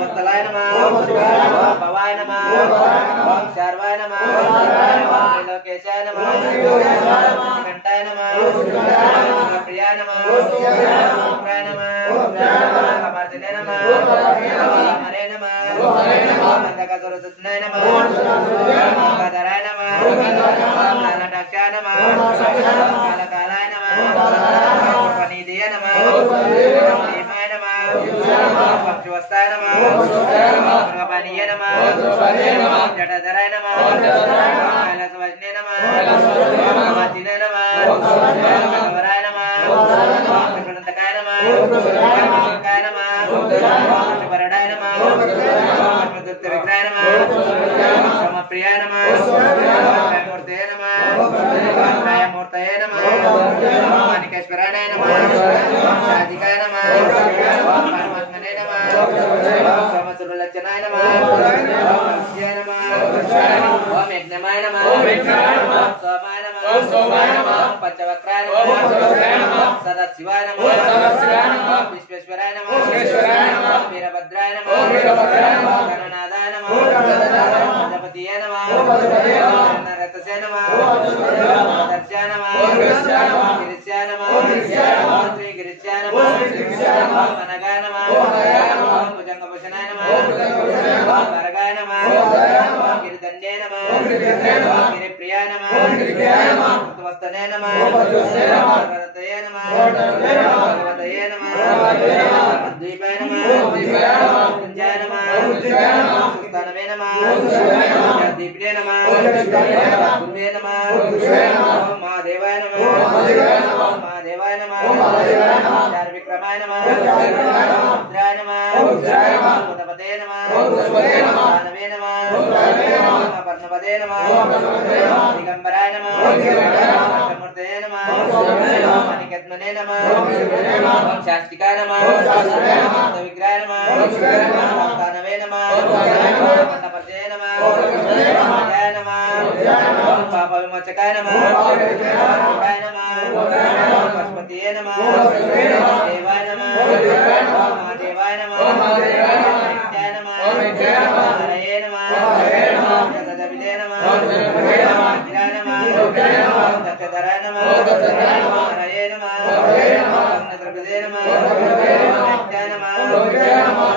वत्सलाय नमः भवाय नमः शर्वाय नमः लोकेशाय नमः कंठाय नमः प्रियाय नमः प्राय नमः अमर्तिने नमः हरे नमः नंदकसुरसुतनाय नमः गदराय नमः कालटाक्षाय नमः कालकालाय नमः उपनिधिये नमः भीमाय नमः पक्षवस्ताय नमः भगवानिये नमः जटाधराय नमः कैलासवासिने नमः वाचिने नमः वराय नमः प्रदंतकाय नमः काय नमः वरदाय नमः प्रदत्त विग्रहाय नमः समप्रियाय नमः मूर्तये नमः कायमूर्तये नमः माणिकेश्वराय नमः साधिकाय नमः परमात्मने नमः समसुरलक्षणाय नमः भक्त्याय नमः ओम यज्ञमाय नमः सोमाय नमः पंचवक्राय नमः सदाशिवाय नमः विश्वेश्वराय नमः वीरभद्राय नमः गणनाथाय नमः गणपतिये नमः नरतसे नमः दर्शयाय नमः गिरिश्याय नमः श्री गिरिश्याय नमः मनगाय नमः भुजंगभूषणाय नमः वरगाय नमः गिरिदंडे नमः गिरिप्रियाय नमः वस्तने नमः भगवतये नमः भगवतये नमः द्वीपाय नमः कुंजाय नमः सुस्थानवे नमः दीपिने नमः गुरुवे नमः महादेवाय नमः महादेवाय नमः चारविक्रमाय नमः रुद्राय नमः मुदपते नमः दानवे नमः पर्णपते नमः दिगंबराय नमः मूर्तये नमः मणिकद्मने नमः शास्त्रिकाय नमः विग्रहाय नमः दानवे नमः पर्णपते नमः नमः पाप विमोचकाय नमः नमः पशुपतिये नमः देवाय नमः महादेवाय नमः नित्याय नमः हरये नमः जगदभिदे नमः गिराय नमः दक्षधराय नमः हरये नमः नत्रभिदे नमः नित्याय नमः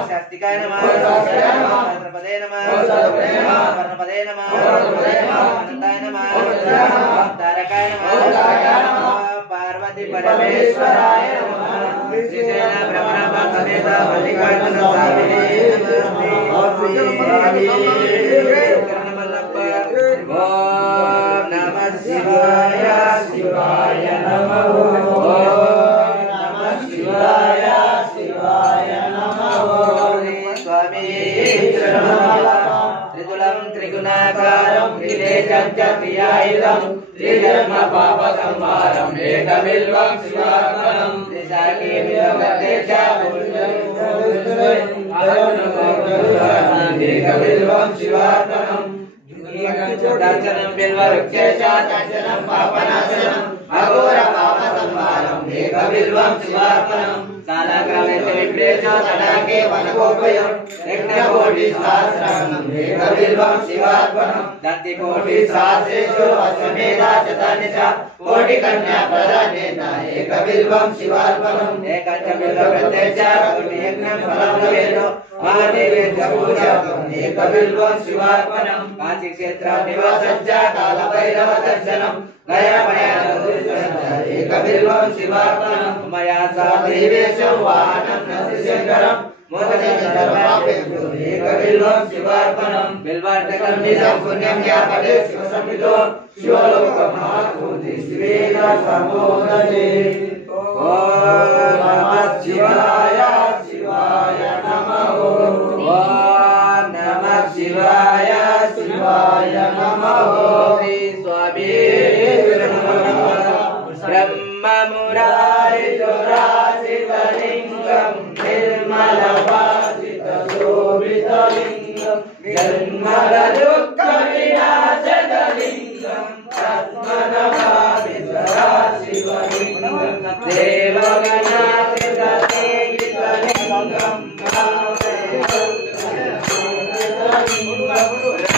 शास्त्रिकाय नमः नत्रपदे नमः वर्णपदे नमः आनंदाय नमः तारकाय नमः पार्वती परमेश्वराय नमः श्रीशैल भ्रमरांबा समेत मल्लिकार्जुन स्वामिने ओम नमः शिवाय शिवाय नमः ओम नमः शिवाय शिवाय नमः स्वामी त्रिगुणं त्रिगुणाकारं त्रिनेत्रं च क्रियायुधं त्रिजन्म पाप संहारं एकबिल्वं शिवार्पणं त्रिशाखे विभवते च एकबिल्वं शिवार्पणं दर्शनं बिल्ववृक्षे च दर्शनं पापनाशनम् अघोर पाप संहारं एकबिल्वं शिवार्पणं कालाग्रवेते विप्रेश तडाके वनकोपयं यज्ञकोटि सहस्रम् एकबिल्वं शिवार्पणं दन्तिकोटि सहस्रेषु अश्वमेधाशतानि च कोटिकन्या प्रदानेन एकबिल्वं शिवार्पणम् एकञ्च बिल्ववृत्ते च कोटियज्ञं फलं लभेत महादेवे च पूजकम् एकबिल्वं शिवार्पणं काशीक्षेत्र निवासं च कालभैरव दर्शनं एकबिल्वं शिवार्पणं मया सह देवेशं वाहनं नरसिंहशङ्करं मोदकेन सर्वापेभ्यो एकबिल्वं शिवार्पणं बिल्वार्चकं निजं पुण्यं या पठे शिवसंविदो शिवलोकमहाभूति शिवेन सम्मोदते ओम नमः शिवाय शिवाय नमः ओम नमः शिवाय शिवाय नमः श्री स्वामी ब्रह्म मुरारी जोरासितलिंगं निर्मलवासित शोभितलिंगं निर्मल दुःख विनाशकलिंगं पद्मनाभाभित शिवलिंगं देवगणातीत लिंगं రాముడు